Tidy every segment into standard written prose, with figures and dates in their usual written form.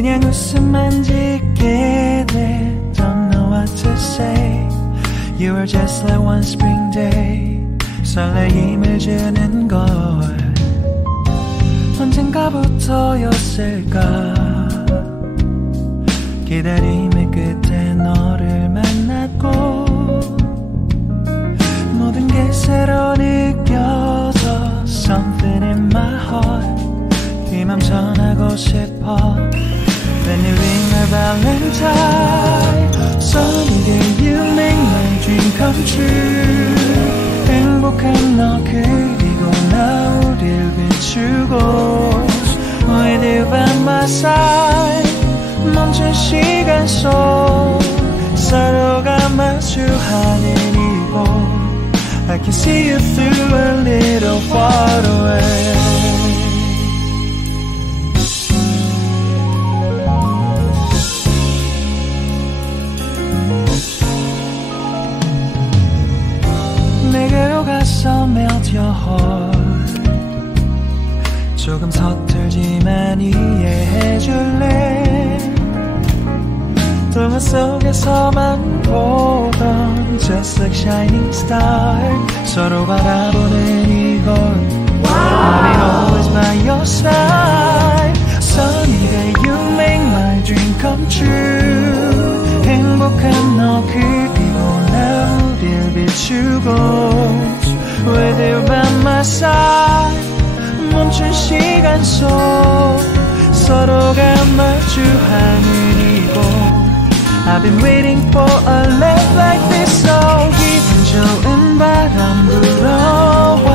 그냥 웃음만 짓게 돼. Don't know what to say. You were just like one spring day. 설레임을 주는 걸 언젠가부터였을까. 기다림의 끝에 너를 만났고 모든 게 새로 느껴져. Something in my heart. 이 맘 전하고 싶어. When you ring my valentine. Sunny day you make my dream come true. 행복한 너 그리고 나 우릴 비추고. With you by my side. 멈춘 시간 속 서로가 마주하는 이곳. I can see you through a little far away. 내게로 가서 melt your heart. 조금 서툴지만 이해해줄래. 동화 속에서만 보던 Just like shining star. 서로 바라보는 이곳. I'll be always by your side. Sunny day you make my dream come true. 행복한 너 그리고 나 우릴 비추고. With you by my side. 멈춘 시간 속 서로가 마주하는 이곳. I've been waiting for a love like this. So 기분 좋은 바람 불어와.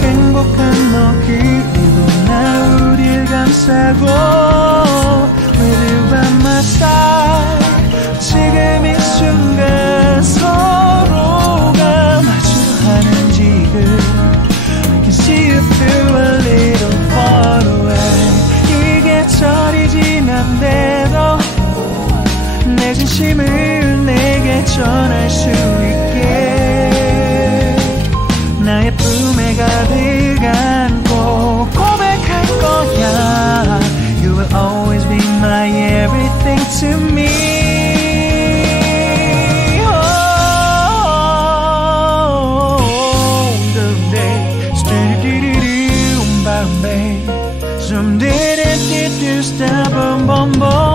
행복한 너 그리고 나 우릴 감싸고. With you by my side. 지금 이 순간 서로가 마주하는 지금. I can see you through a little far away. 이 계절이 지난대도 내 진심을 내게 전할 수 있게. 나의 품에 가득 안고 고백할 거야. You will always be my everything to me. Some did it, did you stop, boom, boom, boom.